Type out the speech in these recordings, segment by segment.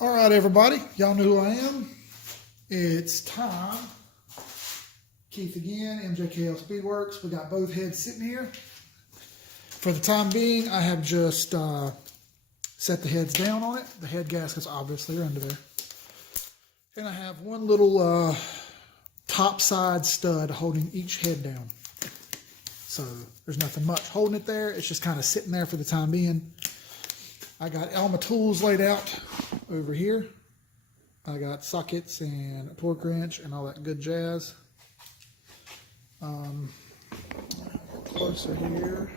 All right, everybody, y'all know who I am. It's time. Keith again, MJKL Speedworks. We got both heads sitting here. For the time being, I have just set the heads down on it. The head gaskets obviously are under there. And I have one little top side stud holding each head down. So there's nothing much holding it there. It's just kind of sitting there for the time being. I got all my tools laid out over here. I got sockets and a torque wrench and all that good jazz. Closer here.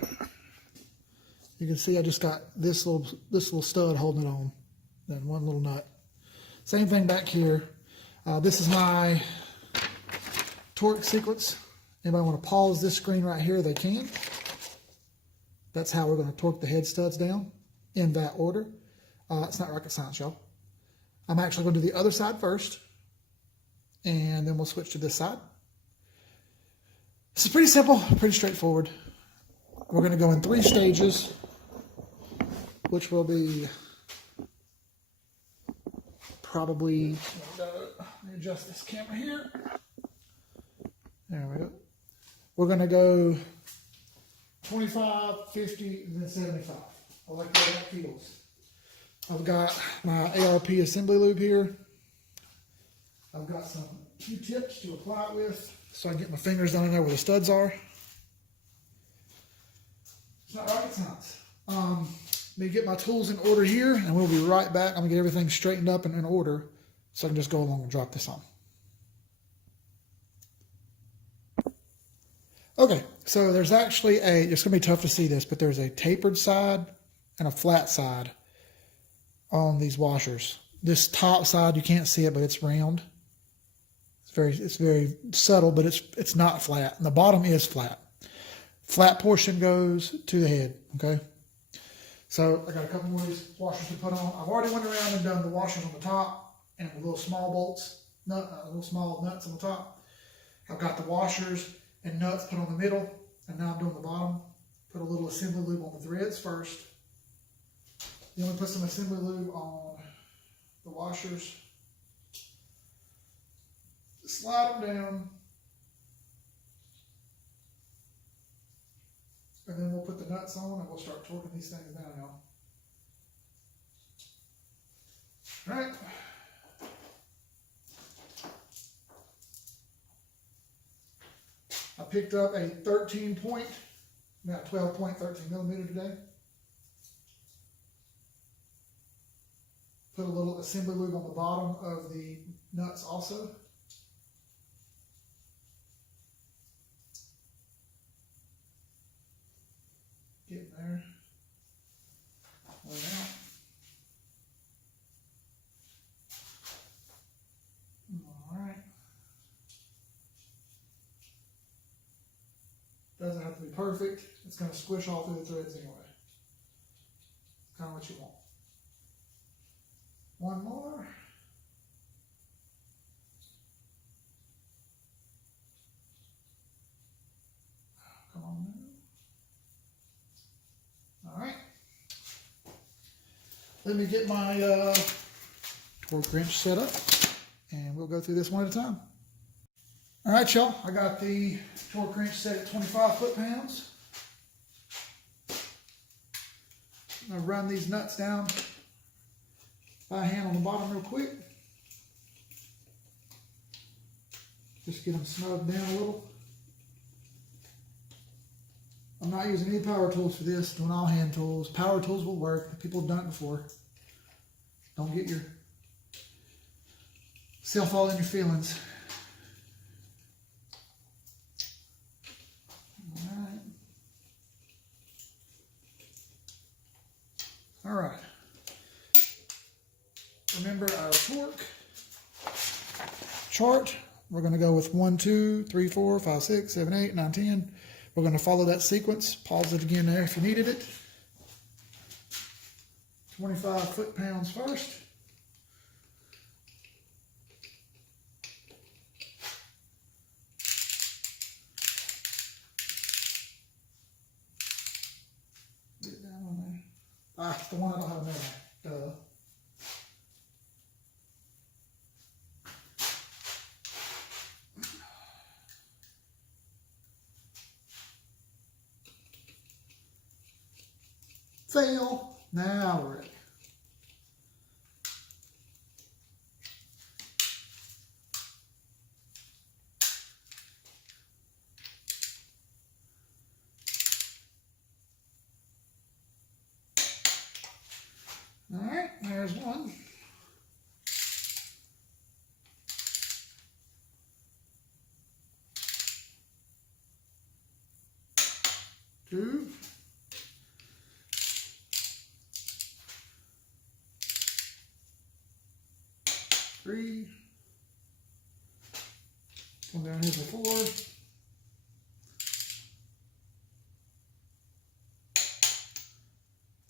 You can see I just got this little stud holding it on, then one little nut. Same thing back here. This is my torque sequence. Anybody want to pause this screen right here? They can. That's how we're going to torque the head studs down in that order. It's not rocket science, y'all. I'm actually going to do the other side first, and then we'll switch to this side. This is pretty simple, pretty straightforward. We're going to go in 3 stages, which will be probably, let me adjust this camera here. There we go. We're going to go 25, 50, and then 75. I like how that feels. I've got my ARP assembly lube here. I've got some Q-tips to apply it with so I can get my fingers down in there where the studs are. It's not rocket science. Let me get my tools in order here and we'll be right back. I'm going to get everything straightened up and in order so I can just go along and drop this on. Okay, so there's actually it's going to be tough to see this, but there's a tapered side and a flat side on these washers. This top side, you can't see it, but it's round. It's very subtle, but it's not flat. And the bottom is flat. Flat portion goes to the head, okay? So I got a couple more of these washers to put on. I've already went around and done the washers on the top and the little small bolts, little small nuts on the top. I've got the washers and nuts put on the middle, and now I'm doing the bottom. Put a little assembly lube on the threads first. Then we put some assembly lube on the washers. Slide them down. And then we'll put the nuts on and we'll start torquing these things down, y'all. All right. I picked up a 13 point, not 12 point, 13 millimeter today. Put a little assembly lube on the bottom of the nuts also. Getting there. Way out. All right. Doesn't have to be perfect. It's going to squish all through the threads anyway. It's kind of what you want. One more. Come on now. All right. Let me get my torque wrench set up and we'll go through this one at a time. All right, y'all. I got the torque wrench set at 25 foot-pounds. I'm going to run these nuts down by hand on the bottom real quick. Just get them snugged down a little. I'm not using any power tools for this, doing all hand tools. Power tools will work. People have done it before. Don't get yourself all in your feelings. All right. Remember our torque chart. We're going to go with 1, 2, 3, 4, 5, 6, 7, 8, 9, 10. We're going to follow that sequence. Pause it again there if you needed it. 25 foot-pounds first. Get down on there. Ah, it's the one I don't have a name on. Duh. Fail. Now we're ready. All right, there's one. Two. Three. Come down here for 4.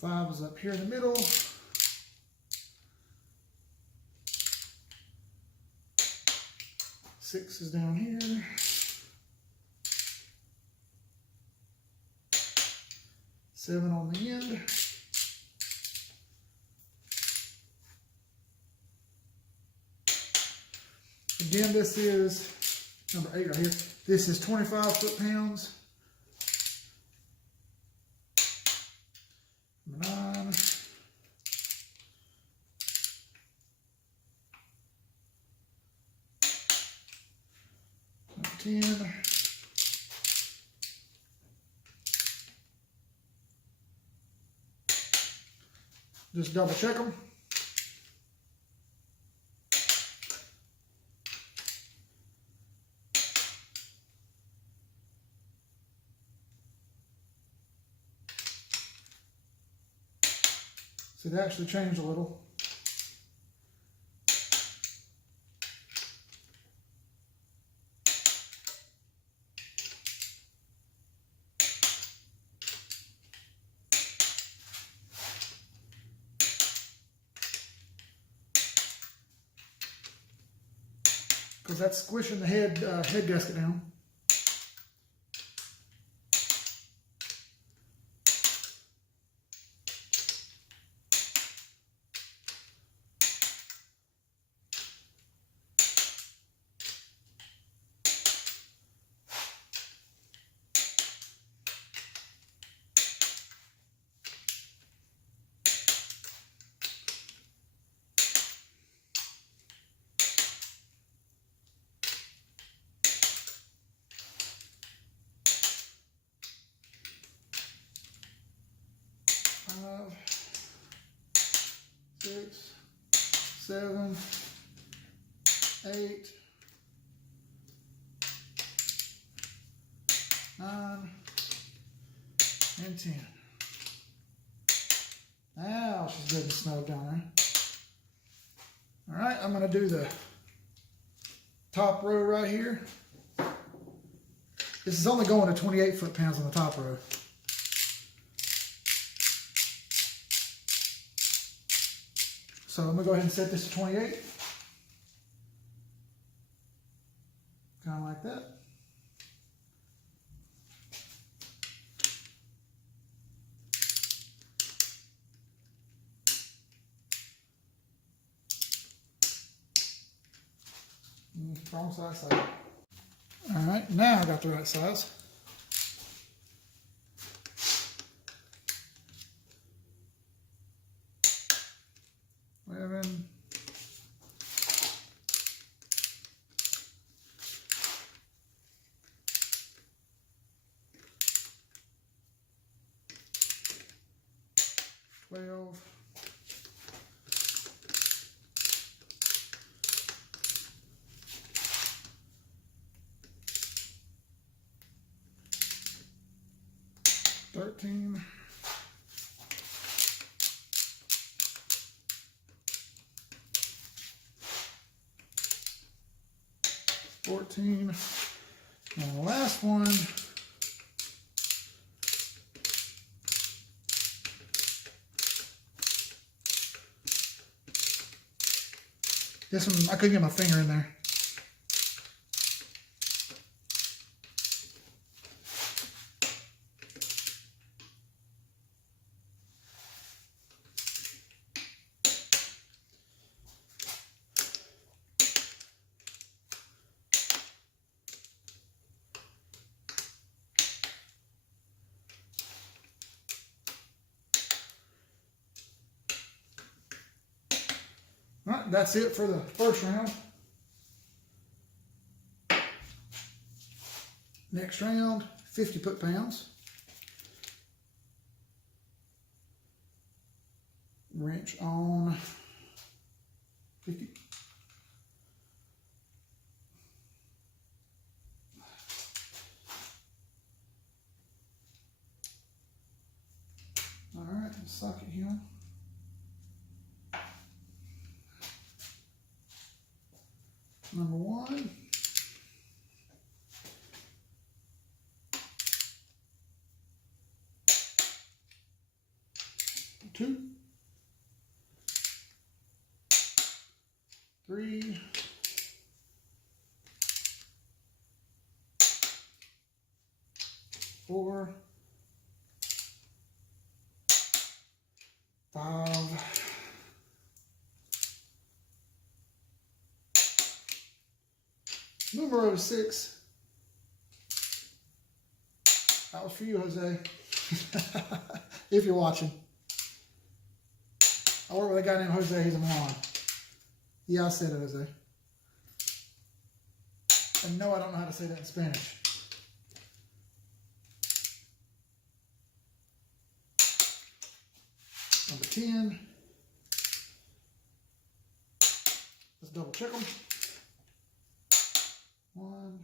5 is up here in the middle. 6 is down here. 7 on the end. Again, this is number 8 right here. This is 25 foot-pounds. Number 9. Number 10. Just double check them. So they actually changed a little. Because that's squishing the head gasket down. Five, 6, 7, 8, 9, and 10. Now she's good and snowed down there. All right, I'm going to do the top row right here. This is only going to 28 foot-pounds on the top row. So I'm going to go ahead and set this to 28. Kind of like that. Wrong size. All right, now I got the right size. $12. 13. 14. And the last one. This one, I couldn't get my finger in there. All right, that's it for the first round. Next round, 50 foot-pounds. Wrench on 50. All right, socket here. Number 1. Two. 3. 4. 5. 6. That was for you, Jose. If you're watching. I work with a guy named Jose. He's a moron. Yeah, I said it, Jose. And no, I don't know how to say that in Spanish. Number 10. Let's double check them. 1,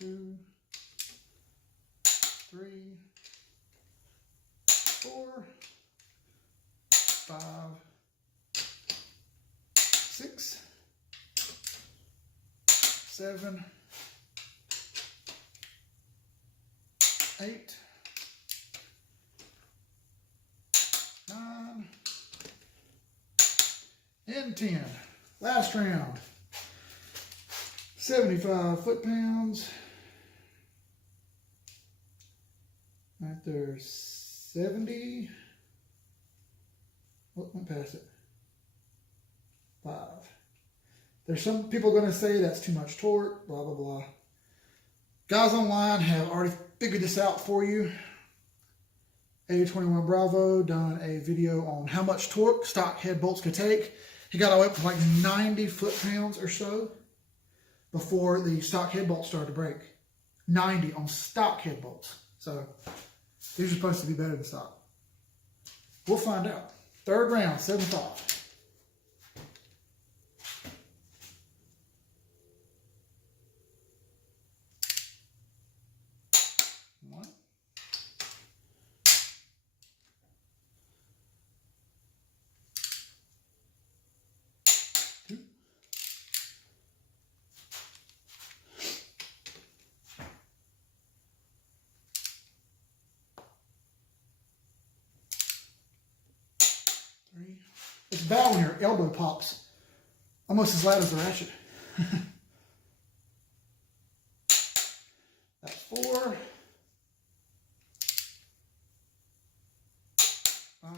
2, 3, 4, 5, 6, 7, 8, 9, and 10. Last round. 75 foot-pounds. Right there, 70. Oh, went past it. 5. There's some people going to say that's too much torque, blah, blah, blah. Guys online have already figured this out for you. A21 Bravo done a video on how much torque stock head bolts could take. He got all the way up to like 90 foot-pounds or so before the stock head bolts started to break. 90 on stock head bolts. So these are supposed to be better than stock. We'll find out. Third round, 75. One. 2. 3. It's bad when your elbow pops almost as loud as the ratchet. That's 4. 5.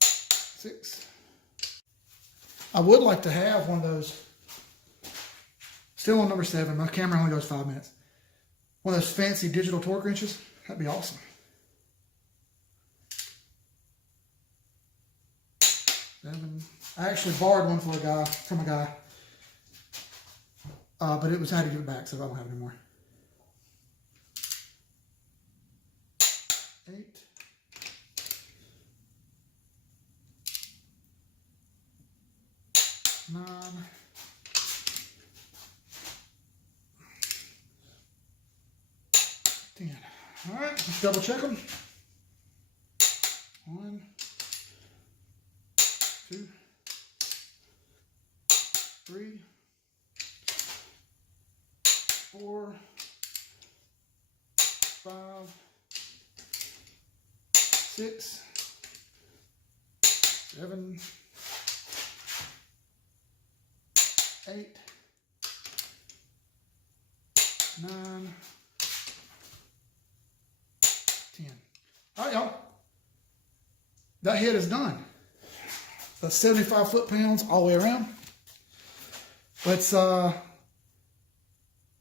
6. I would like to have one of those. Still on number 7. My camera only goes 5 minutes. One of those fancy digital torque wrenches. That'd be awesome. 7. I actually borrowed one from a guy, but it was I had to give it back, so I don't have it anymore. 8. 9. 10. All right, let's double check them. 1, 2, 3, 4, 5, 6, 7, 8, 9, 10. All right, y'all. That head is done. That's 75 foot-pounds all the way around. Let's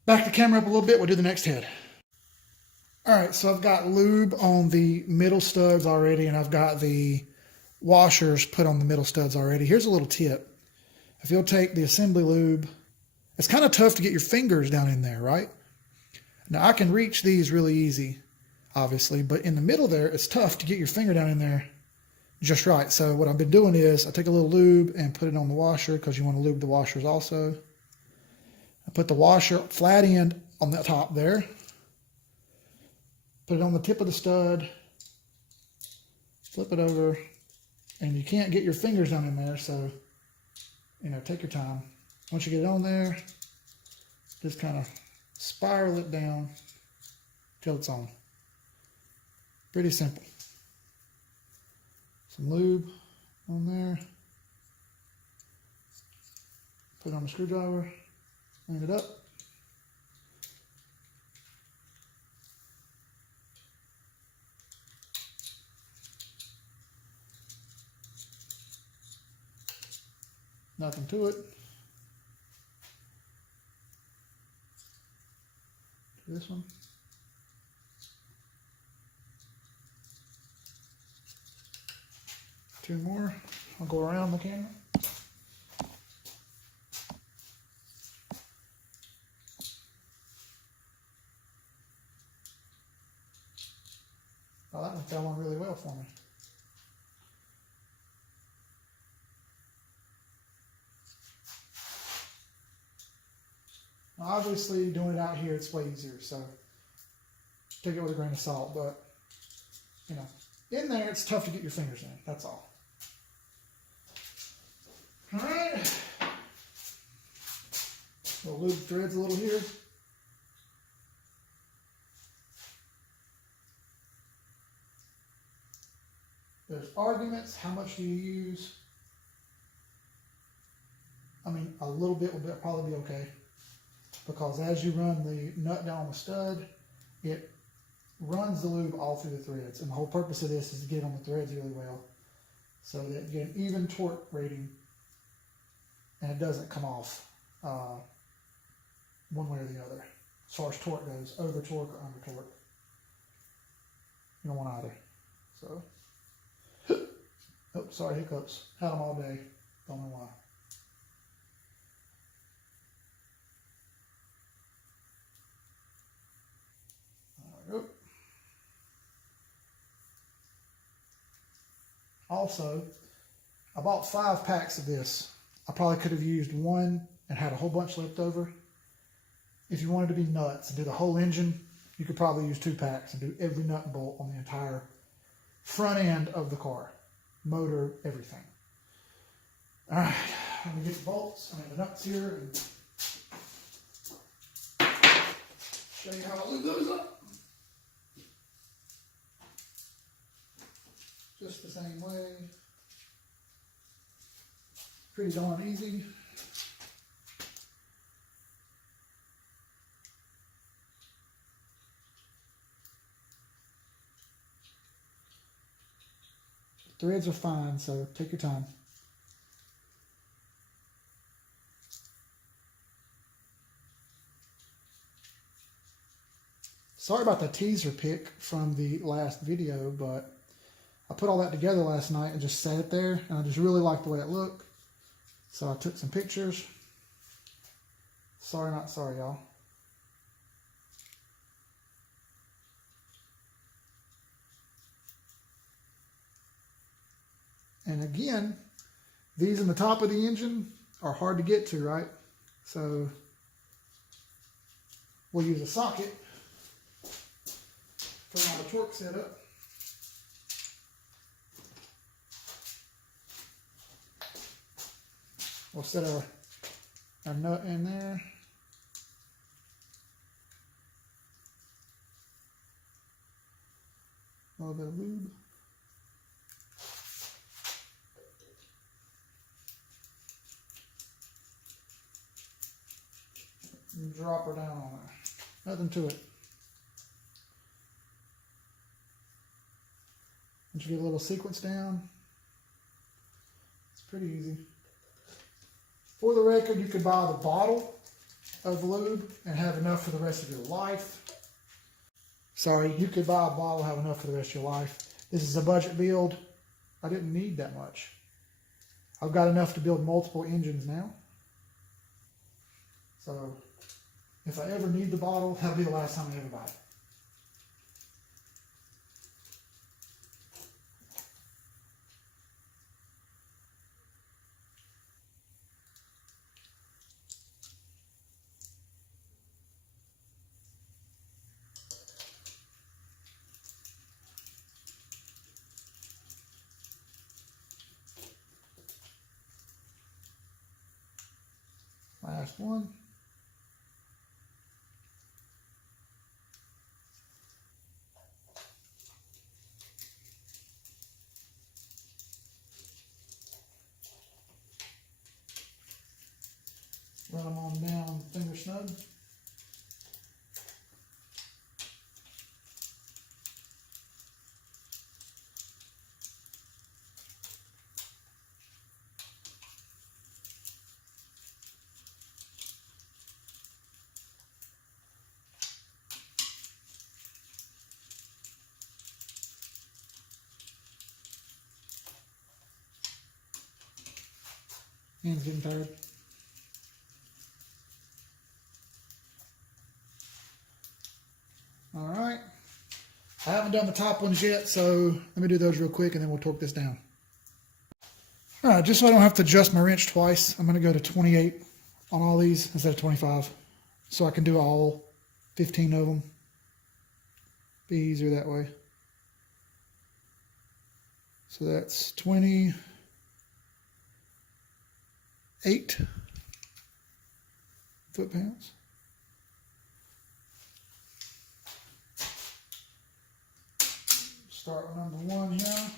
back the camera up a little bit. We'll do the next head. All right, so I've got lube on the middle studs already, and I've got the washers put on the middle studs already. Here's a little tip. If you'll take the assembly lube, it's kind of tough to get your fingers down in there, right? Now, I can reach these really easy, obviously, but in the middle there, it's tough to get your finger down in there just right. So what I've been doing is I take a little lube and put it on the washer, because you want to lube the washers also. I put the washer flat end on the top there. Put it on the tip of the stud. Flip it over. And you can't get your fingers down in there, so, you know, take your time. Once you get it on there, just kind of spiral it down till it's on. Pretty simple. Some lube on there. Put it on the screwdriver. Clean it up. Nothing to it. This one. Two more. I'll go around the camera. Oh, that one fell on really well for me. Now, obviously, doing it out here, it's way easier, so take it with a grain of salt, but, you know, in there, it's tough to get your fingers in, that's all. All right. We'll lube the threads a little here. There's arguments. How much do you use? I mean, a little bit will probably be okay, because as you run the nut down the stud, it runs the lube all through the threads. And the whole purpose of this is to get it on the threads really well, so that you get an even torque rating and it doesn't come off one way or the other. As far as torque goes, over torque or under torque. You don't want either. So, oh, sorry, hiccups. Had them all day. Don't know why. There we go. Also, I bought 5 packs of this. I probably could have used one and had a whole bunch left over. If you wanted to be nuts and do the whole engine, you could probably use 2 packs and do every nut and bolt on the entire front end of the car. Motor, everything. All right, let me get the bolts, the nuts here, and show you how I lube those up. Just the same way. Pretty darn easy. The threads are fine, so take your time. Sorry about the teaser pic from the last video, but I put all that together last night and just set it there, and I just really liked the way it looked. So I took some pictures. Sorry, not sorry, y'all. And again, these in the top of the engine are hard to get to, right? So we'll use a socket for my torque setup. We'll set our nut in there. A little bit of lube. And drop her down on there. Nothing to it. Once you get a little sequence down, it's pretty easy. For the record, you could buy the bottle of lube and have enough for the rest of your life. Sorry, you could buy a bottle, have enough for the rest of your life. This is a budget build. I didn't need that much. I've got enough to build multiple engines now. So if I ever need the bottle, that'll be the last time I ever buy it. Last one. Run them on down finger snug. Hands getting tired. All right. I haven't done the top ones yet, so let me do those real quick and then we'll torque this down. All right, just so I don't have to adjust my wrench twice, I'm going to go to 28 on all these instead of 25. So I can do all 15 of them. Be easier that way. So that's 28 foot-pounds. Start with number 1 here.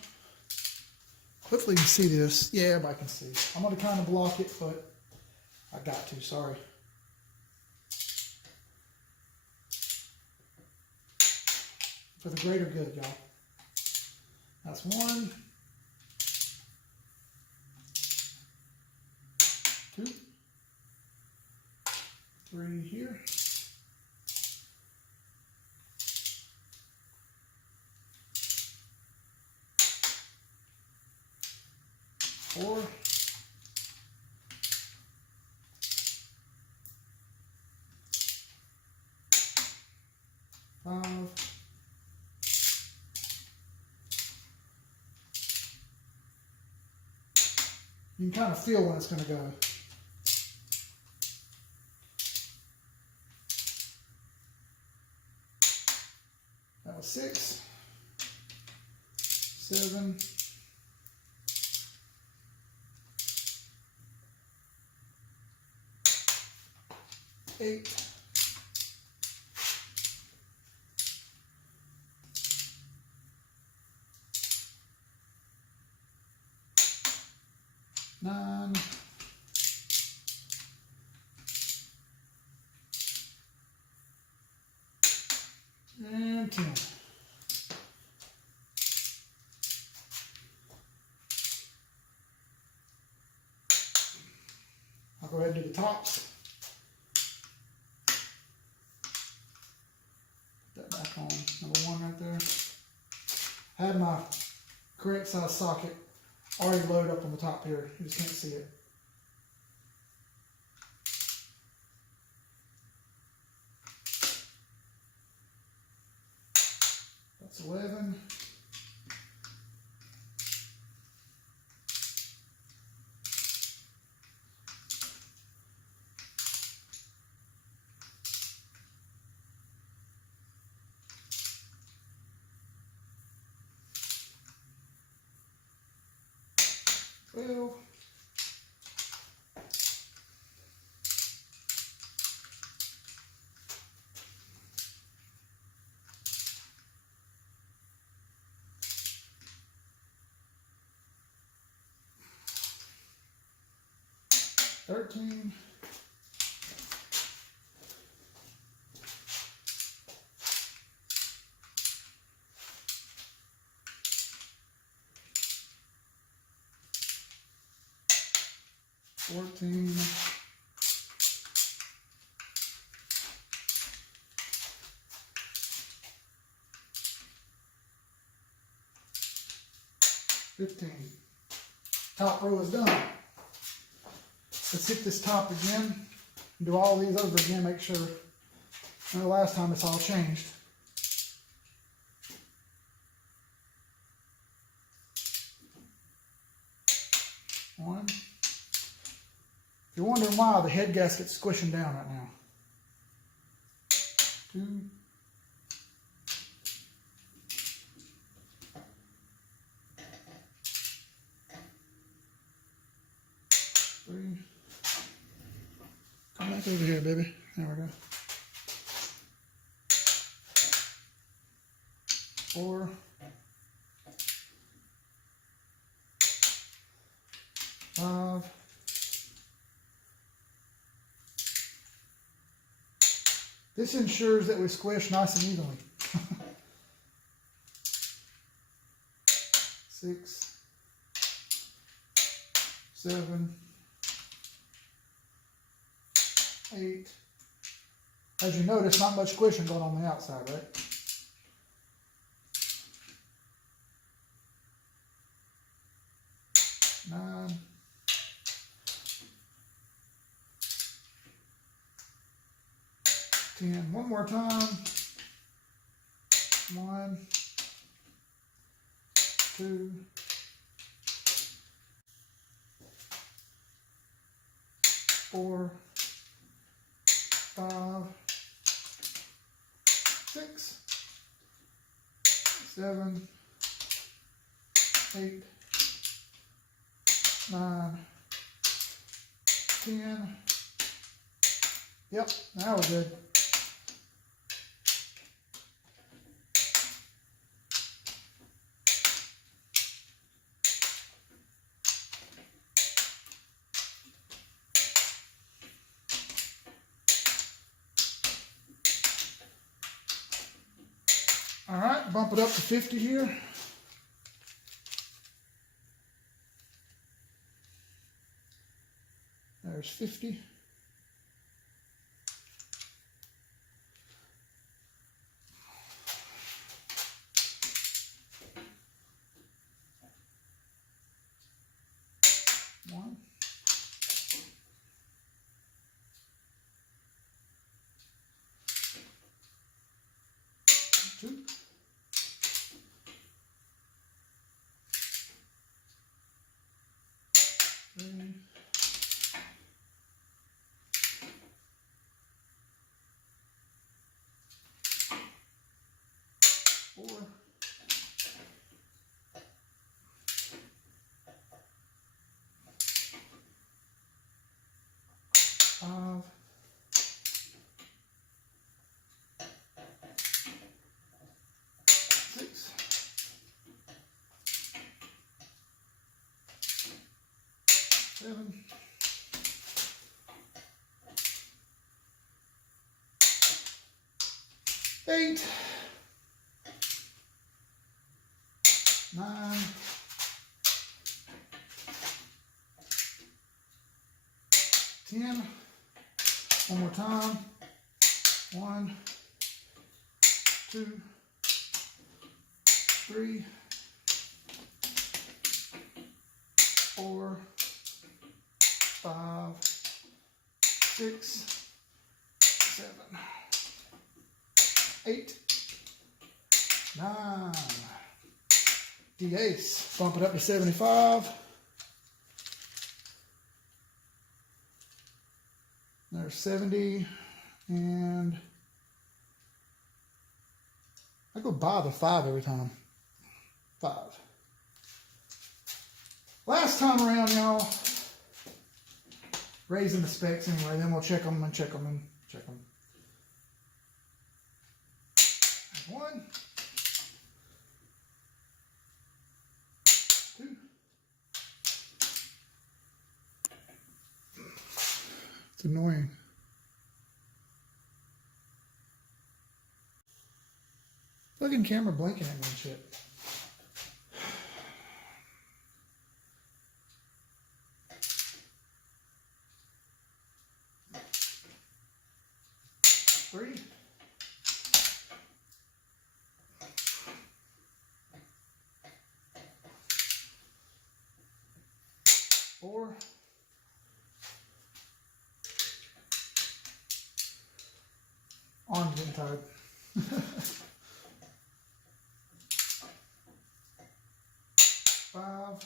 Hopefully you can see this. Yeah, everybody can see. I'm going to kind of block it, but I got to, sorry. For the greater good, y'all. That's 1, 2, 3 here. 4. 5. You can kind of feel when it's going to go. That was 6, 7, 8, 9, 10. I'll go ahead and do the tops. Put that back on number 1 right there. I had my correct size socket already loaded up on the top here. You just can't see it. That's 11. Well, 13. 14. 15. 15. Top row is done. Let's hit this top again. Do all these over again, make sure. And the last time it's all changed. One. If you're wondering why, the head gasket's squishing down right now. 2. 3. Come back over here, baby. There we go. 4. 5. 'This ensures that we squish nice and evenly. 6. 7. 8. As you notice, not much squishing going on the outside, right? 9. 10. One more time. 1, 2, 4, 5, 6, 7, 8, 9, 10. Yep, now we're good. All right, bump it up to 50 here. There's 50. One. 2. 3. 4. 5. 6. 7. 8. 9. 10. One more time. 1, 2, 3, 4, 5, 6, 7, 8, 9. De-ace. Bump it up to 75. There's 70, and I go by the 5 every time. 5. Last time around, y'all. Raising the specs anyway, then we'll check them and check them and check them. 1. 2. It's annoying. Fucking camera blinking at me and shit. 3. 4. 4. Arms getting tired. 5.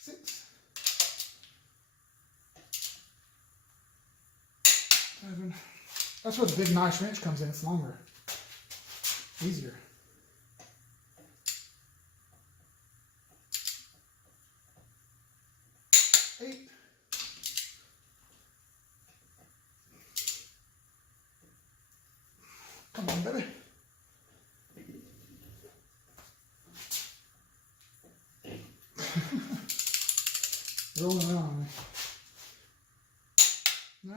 6. 7. That's where the big nice wrench comes in. It's longer, easier. 8. 'Come on, baby. 'Rolling around on me. 9.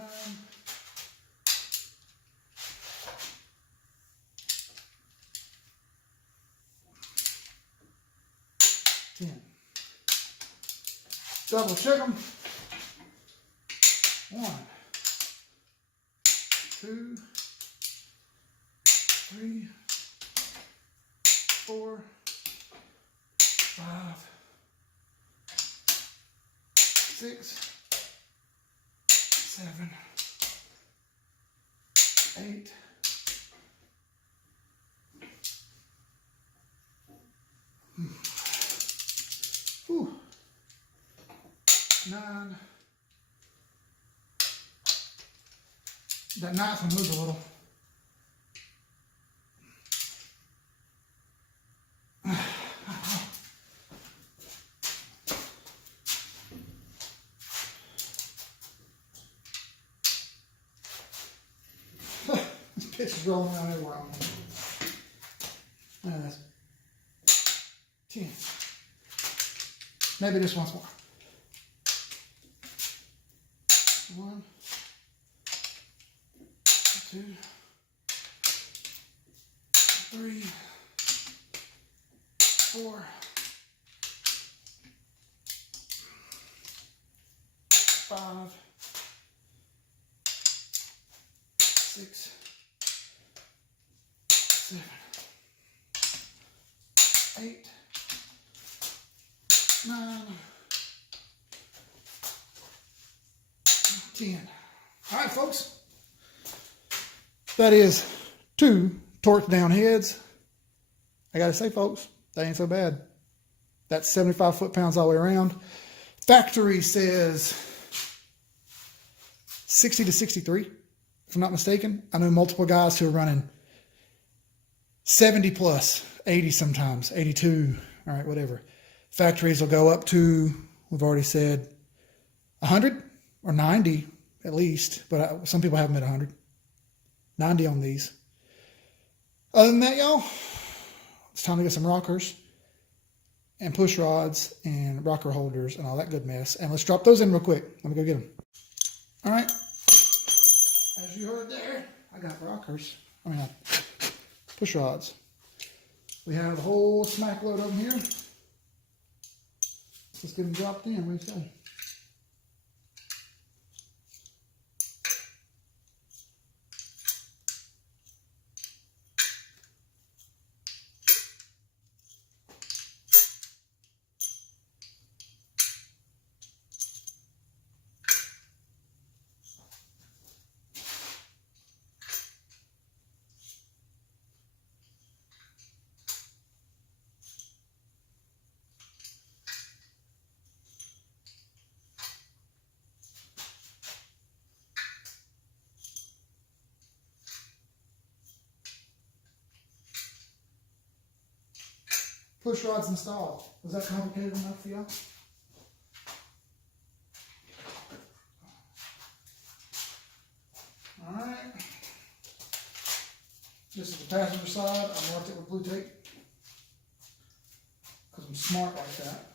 10. Double check them. 1, 2, 3, 4, 5, 6, 7, 8, 9. That ninth one moves a little. This pitch is rolling around everywhere. And that's 10. Maybe just once more. 1, 2, 3, 4, 5, 6, 7, 8, 9, 10. All right, folks. That is 2 torqued down heads. I gotta say, folks, that ain't so bad. That's 75 foot-pounds all the way around. Factory says 60 to 63, if I'm not mistaken. I know multiple guys who are running 70 plus, 80 sometimes, 82, all right, whatever. Factories will go up to, we've already said, 100 or 90 at least, but some people have them at 100. 90 on these. Other than that, y'all, it's time to get some rockers and push rods and rocker holders and all that good mess. And let's drop those in real quick. Let me go get them. All right. As you heard there, I got rockers. Push rods. We have the whole smack load of them here. Let's get them dropped in. What do you say? Push rods installed. Was that complicated enough for y'all? All right. This is the passenger side. I marked it with blue tape because I'm smart like that.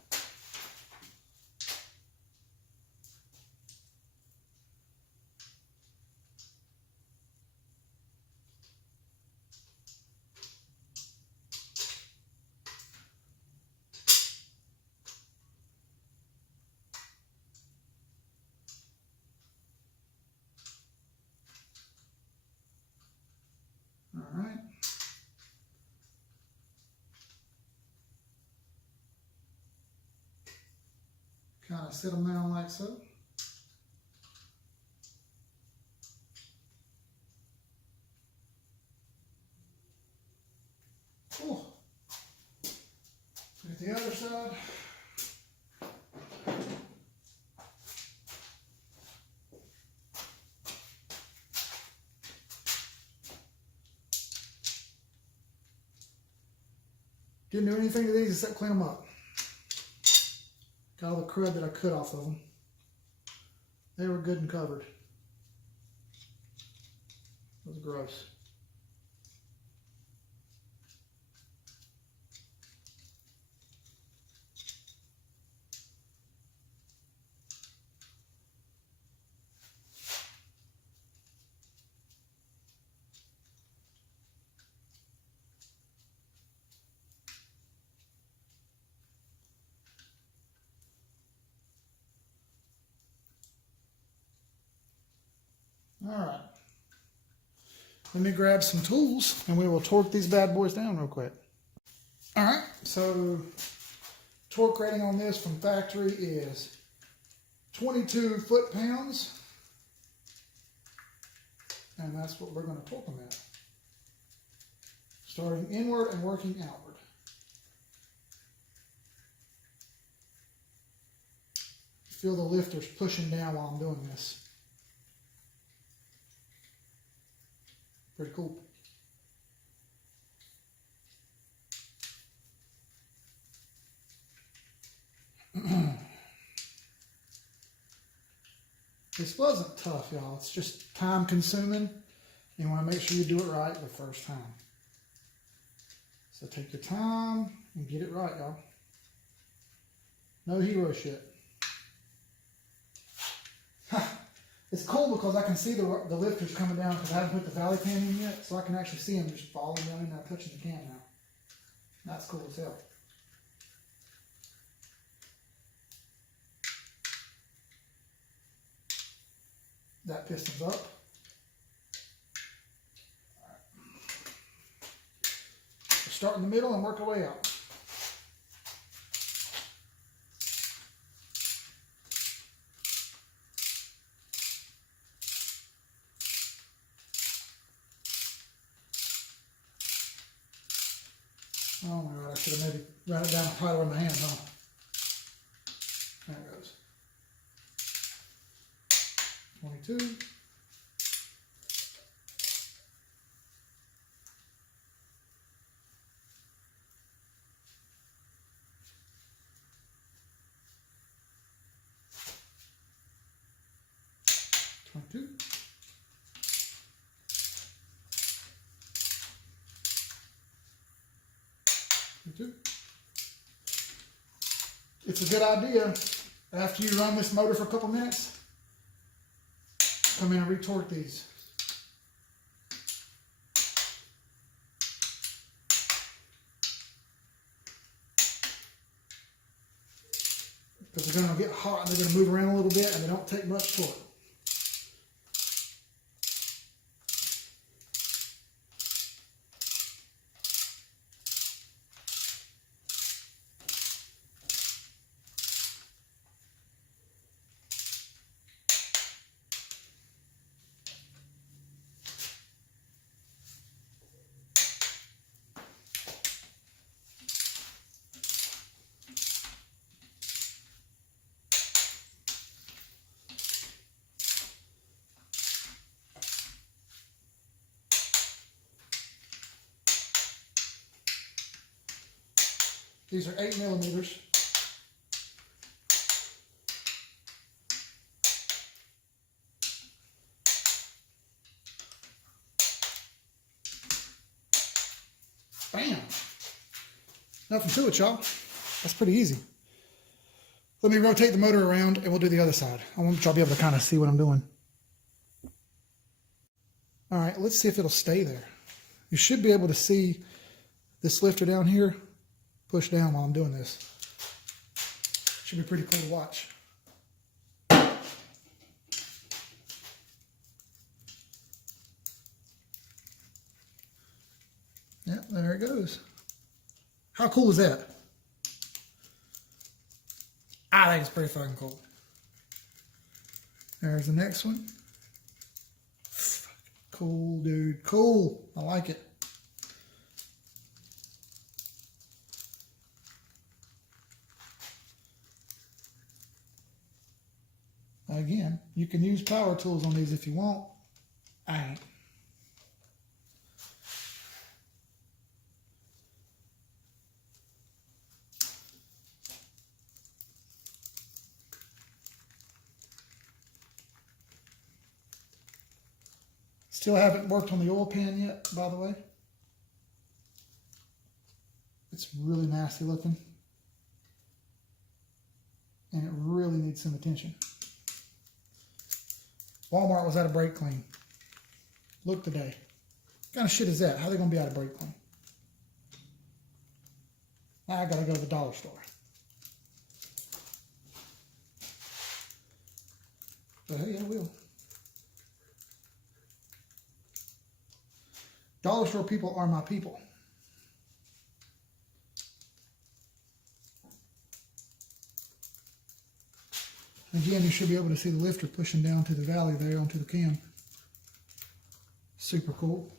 All right. kind of sit them down like so. Cool. Look at the other side. Didn't do anything to these except clean them up. Got all the crud that I could off of them. They were good and covered. It was gross. All right, let me grab some tools and we will torque these bad boys down real quick. All right, so torque rating on this from factory is 22 foot-pounds, and that's what we're going to torque them at. Starting inward and working outward. Feel the lifters pushing down while I'm doing this. Pretty cool. This wasn't tough, y'all. It's just time consuming. You want to make sure you do it right the first time. So take your time and get it right, y'all. No hero shit. It's cool because I can see the lifters coming down because I haven't put the valley pan in yet, so I can actually see them just falling down and not touching the can now. That's cool as hell. That piston's up. All right. We'll start in the middle and work our way out. Oh my God, I should have maybe run it down tighter in my hand, huh? There it goes. 22. It's a good idea after you run this motor for a couple minutes, come in and retorque these. Because they're going to get hot and they're going to move around a little bit and they don't take much torque. These are 8 millimeters. Bam! Nothing to it, y'all. That's pretty easy. Let me rotate the motor around and we'll do the other side. I want y'all to be able to kind of see what I'm doing. All right, let's see if it'll stay there. You should be able to see this lifter down here push down while I'm doing this. Should be pretty cool to watch. Yeah, there it goes. How cool is that? Ah, think it's pretty fucking cool. There's the next one. Cool, dude. Cool. I like it. Again, you can use power tools on these if you want. I ain't. Still haven't worked on the oil pan yet, by the way. It's really nasty looking. And it really needs some attention. Walmart was out of brake clean. Look today. What kind of shit is that? How are they going to be out of brake clean? Now I got to go to the dollar store. But hey, I will. Dollar store people are my people. Again, you should be able to see the lifter pushing down to the valley there onto the cam. Super cool.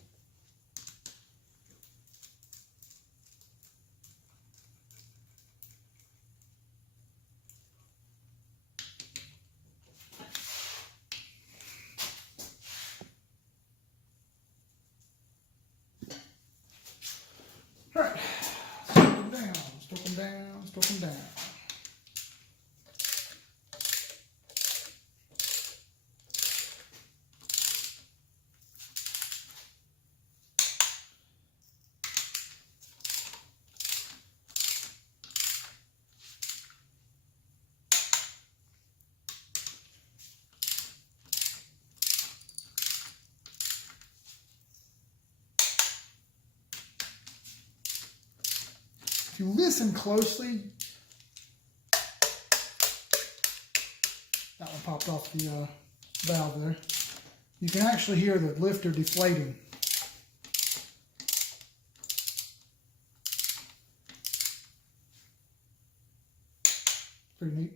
All right, stroke them down, stroke them down, stroke them down. If you listen closely, that one popped off the valve there. You can actually hear the lifter deflating. Pretty neat.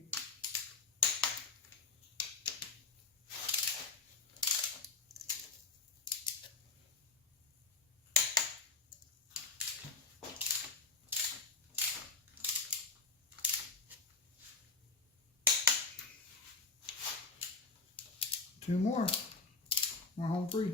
Two more. We're home free.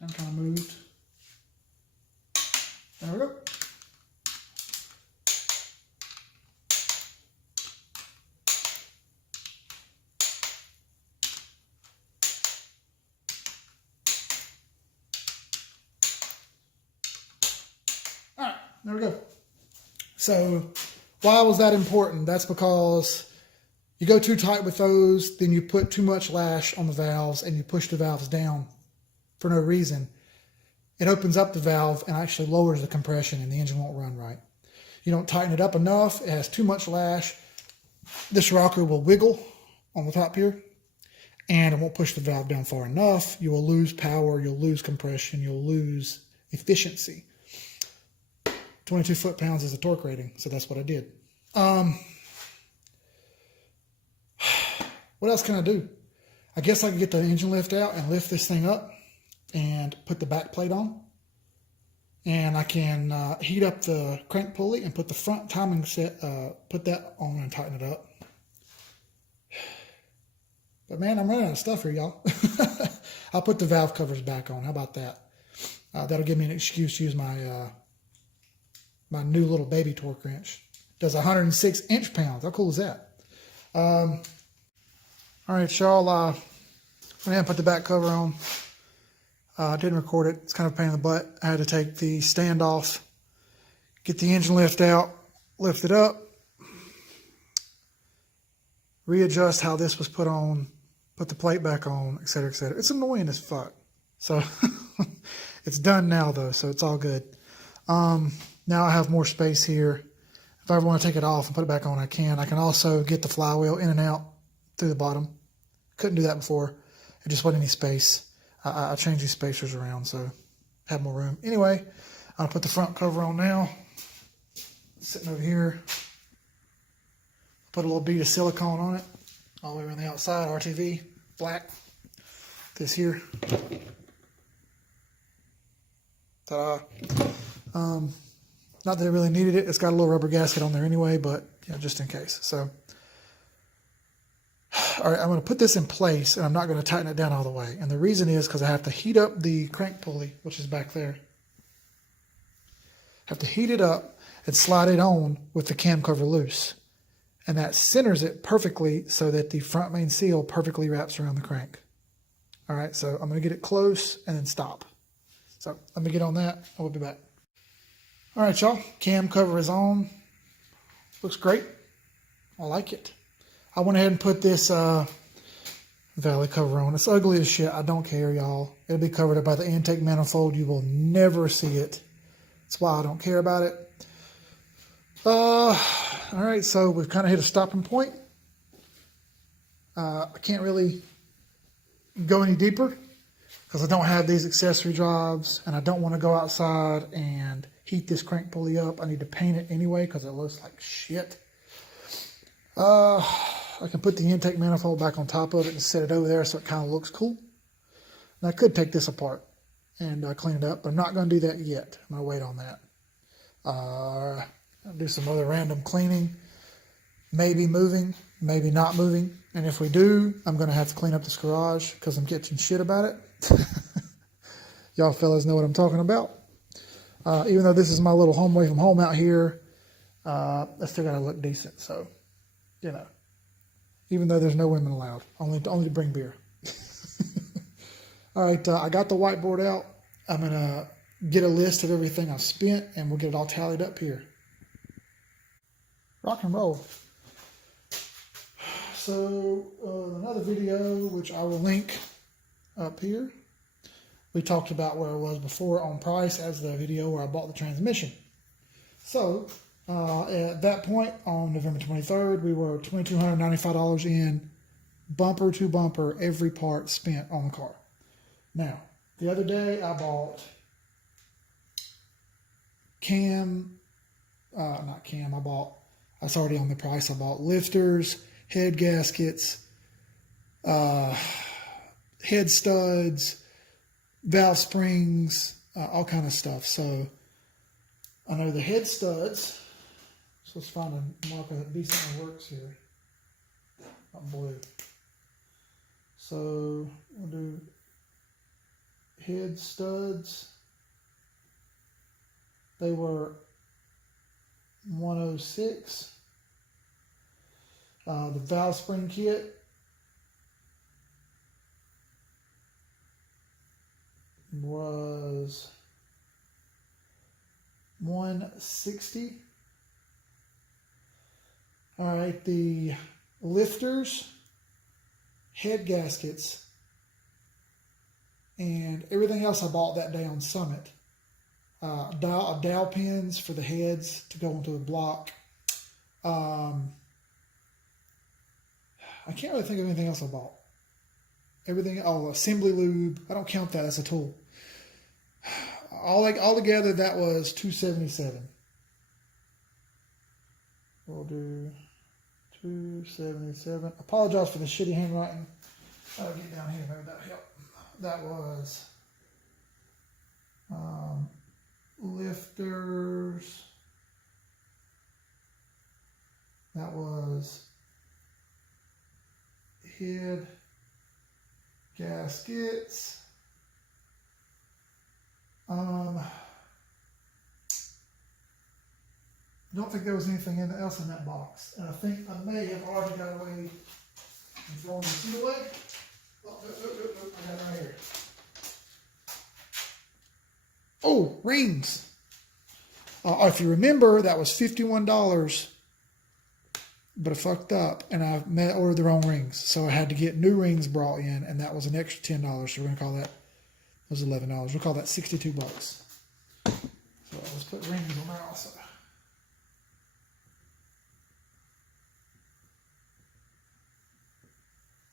I'm kind of moved. There we go. All right, there we go. So why was that important? That's because you go too tight with those, then you put too much lash on the valves and you push the valves down for no reason. It opens up the valve and actually lowers the compression and the engine won't run right. You don't tighten it up enough, it has too much lash. This rocker will wiggle on the top here and it won't push the valve down far enough. You will lose power, you'll lose compression, you'll lose efficiency. 22 foot-pounds is the torque rating, so that's what I did. What else can I do? I guess I can get the engine lift out and lift this thing up and put the back plate on. And I can heat up the crank pulley and put the front timing set, put that on and tighten it up. But man, I'm running out of stuff here, y'all. I'll put the valve covers back on. How about that? That'll give me an excuse to use my my new little baby torque wrench. Does 106 inch-pounds. How cool is that? All right, y'all. I didn't put the back cover on. I didn't record it. It's kind of a pain in the butt. I had to take the stand off, get the engine lift out, lift it up, readjust how this was put on, put the plate back on, etc., etc. It's annoying as fuck. So it's done now, though, so it's all good. Now I have more space here. If I ever want to take it off and put it back on, I can. I can also get the flywheel in and out through the bottom. Couldn't do that before. It just wasn't any space. I changed these spacers around, so have more room. Anyway, I'll put the front cover on now. Sitting over here. Put a little bead of silicone on it. All the way around the outside, RTV, black. This here. Ta-da. Not that I really needed it. It's got a little rubber gasket on there anyway, but you know, just in case. So, all right, I'm going to put this in place, and I'm not going to tighten it down all the way. And the reason is because I have to heat up the crank pulley, which is back there. Have to heat it up and slide it on with the cam cover loose. And that centers it perfectly so that the front main seal perfectly wraps around the crank. All right, so I'm going to get it close and then stop. So let me get on that. I will be back. All right, y'all. Cam cover is on. Looks great. I like it. I went ahead and put this valley cover on. It's ugly as shit. I don't care, y'all. It'll be covered up by the intake manifold. You will never see it. That's why I don't care about it. All right, so we've kind of hit a stopping point. I can't really go any deeper because I don't have these accessory jobs, and I don't want to go outside and heat this crank pulley up. I need to paint it anyway because it looks like shit. I can put the intake manifold back on top of it and set it over there so it kind of looks cool. And I could take this apart and clean it up, but I'm not going to do that yet. I'm going to wait on that. I'll do some other random cleaning, maybe moving, maybe not moving. And if we do, I'm going to have to clean up this garage because I'm getting shit about it. Y'all fellas know what I'm talking about. Even though this is my little home away from home out here, I still got to look decent. So, you know, even though there's no women allowed, only to bring beer. All right, I got the whiteboard out. I'm going to get a list of everything I've spent, and we'll get it all tallied up here. Rock and roll. So another video, which I will link up here. We talked about where I was before on price as the video where I bought the transmission. So at that point on November 23rd, we were $2,295 in, bumper to bumper, every part spent on the car. Now, the other day I bought that's already on the price. I bought lifters, head gaskets, head studs, valve springs, all kind of stuff. So I know the head studs. So let's find a marker that decently works here. Not blue. So we'll do head studs. They were 106. The valve spring kit was 160. All right, the lifters, head gaskets, and everything else I bought that day on Summit. Dowel pins for the heads to go into the block. I can't really think of anything else I bought. Everything, assembly lube. I don't count that as a tool. All together, that was $277. We'll do $277. Apologize for the shitty handwriting. I'll get down here, maybe that'll help. That was lifters. That was head gaskets. I don't think there was anything else in that box. And I think I may have already got away and thrown the seat away. Oh, I got it right here. Oh, rings. If you remember, that was $51, but I fucked up and I ordered the wrong rings. So I had to get new rings brought in, and that was an extra $10. So we're going to call that, it was $11. We'll call that $62. So let's put rings on that also.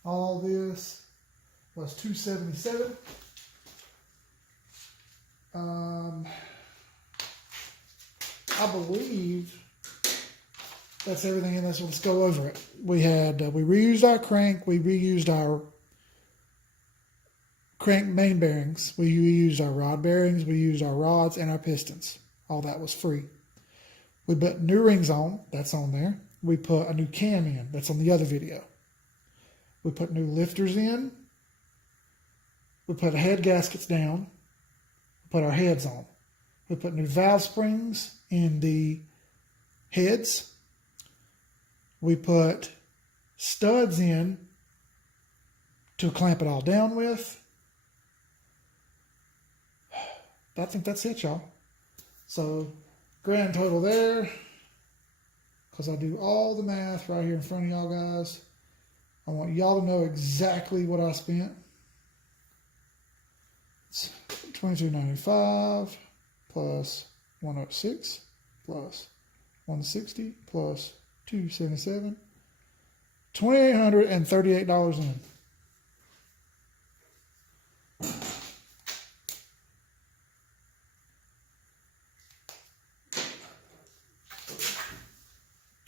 All this was $277. I believe that's everything in this. Let's go over it. We had we reused our crank. We reused our crank main bearings. We reused our rod bearings. We used our rods and our pistons. All that was free. We put new rings on. That's on there. We put a new cam in. That's on the other video. We put new lifters in. We put head gaskets down. We put our heads on. We put new valve springs in the heads. We put studs in to clamp it all down with. I think that's it, y'all. So, grand total there, because I do all the math right here in front of y'all guys. I want y'all to know exactly what I spent. It's $22.95 plus 106 plus 160 plus 277, $2,838 in.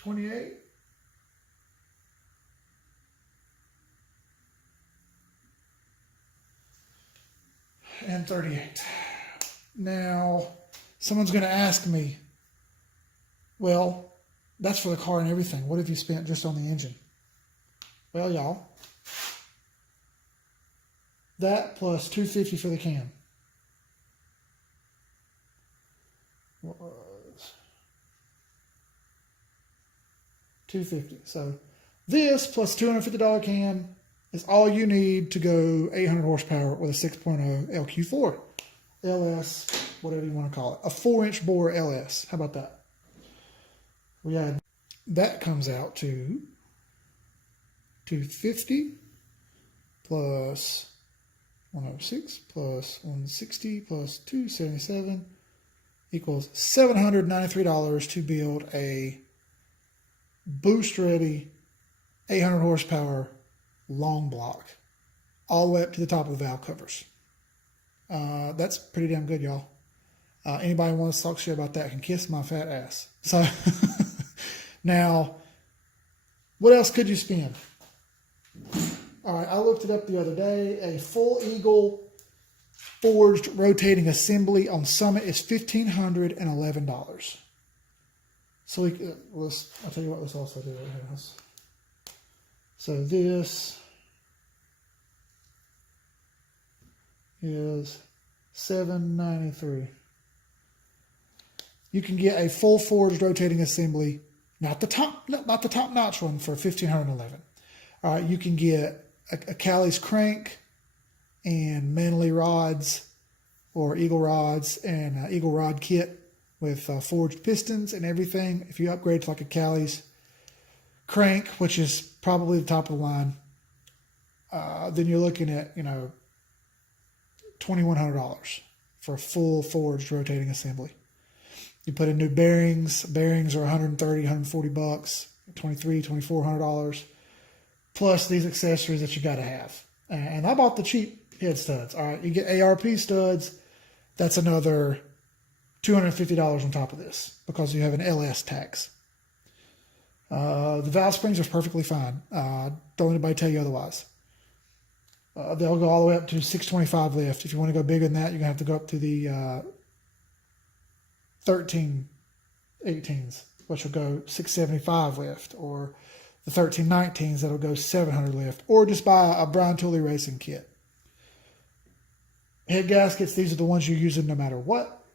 $28 and $38. Now, someone's going to ask me, well, that's for the car and everything. What have you spent just on the engine? Well, y'all, that plus $250 for the cam was $250. So this plus $250 cam is all you need to go 800 horsepower with a 6.0 LQ4 LS, whatever you want to call it, a 4-inch bore LS. How about that? We had that comes out to $250 plus 106 plus 160 plus 277 equals $793 to build a boost ready 800 horsepower long block all the way up to the top of the valve covers. That's pretty damn good, y'all. Anybody want to talk shit about that can kiss my fat ass. So now, what else could you spend? All right, I looked it up the other day. A full Eagle forged rotating assembly on Summit is $1,511. So I'll tell you what, let's also do right here. So this is $793. You can get a full forged rotating assembly, not the top notch one, for $1,511. All right, you can get a Callie's crank and Manley rods or Eagle rods and Eagle rod kit with forged pistons and everything. If you upgrade to like a Callie's crank, which is probably the top of the line, then you're looking at, $2,100 for a full forged rotating assembly. You put in new bearings. Bearings are $130, $140, $2,300, $2,400, plus these accessories that you got to have. And I bought the cheap head studs. All right, you get ARP studs. That's another $250 on top of this because you have an LS tax. The valve springs are perfectly fine. Don't anybody tell you otherwise. They'll go all the way up to 625 lift. If you want to go bigger than that, you're going to have to go up to the 1318s, which will go 675 lift, or the 1319s that'll go 700 lift, or just buy a Brian Tooley racing kit. Head gaskets, these are the ones you're using no matter what.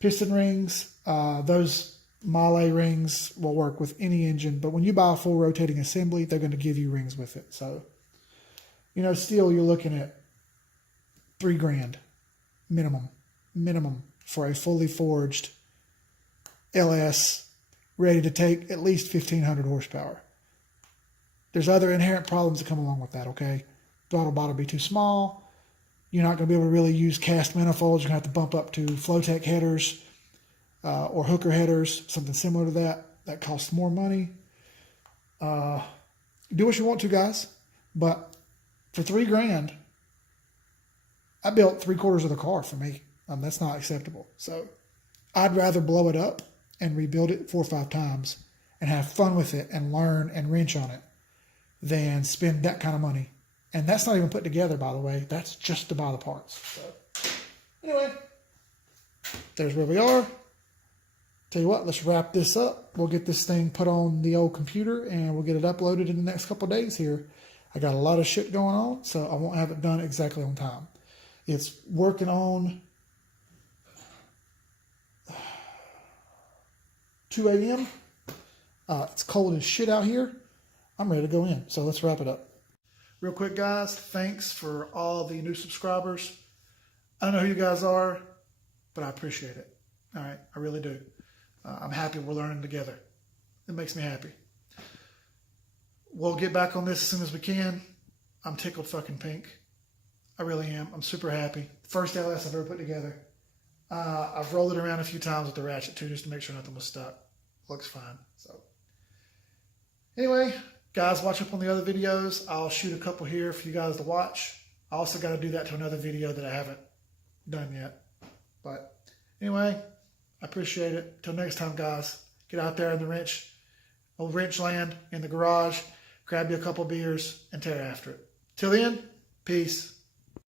Piston rings, those Mahle rings will work with any engine, but when you buy a full rotating assembly, they're going to give you rings with it. So, still you're looking at $3,000 minimum for a fully forged LS ready to take at least 1,500 horsepower. There's other inherent problems that come along with that, okay? Throttle body will be too small. You're not going to be able to really use cast manifolds. You're going to have to bump up to Flowtech headers. or hooker headers, something similar to that. That costs more money. Do what you want to, guys. But for $3,000, I built 3/4 of the car for me. That's not acceptable. So I'd rather blow it up and rebuild it 4 or 5 times and have fun with it and learn and wrench on it than spend that kind of money. And that's not even put together, by the way. That's just to buy the parts. So anyway, there's where we are. Tell you what, let's wrap this up. We'll get this thing put on the old computer and we'll get it uploaded in the next couple of days here. I got a lot of shit going on, so I won't have it done exactly on time. It's working on 2 a.m. It's cold as shit out here. I'm ready to go in, so let's wrap it up. Real quick, guys, thanks for all the new subscribers. I don't know who you guys are, but I appreciate it. All right, I really do. I'm happy we're learning together. It makes me happy. We'll get back on this as soon as we can. I'm tickled fucking pink. I really am. I'm super happy. First LS I've ever put together. I've rolled it around a few times with the ratchet too, just to make sure nothing was stuck. Looks fine. So anyway, guys, watch up on the other videos. I'll shoot a couple here for you guys to watch. I also got to do that to another video that I haven't done yet. But anyway, I appreciate it. Till next time, guys. Get out there in the old wrench land, in the garage, grab you a couple beers, and tear after it. Till then, peace.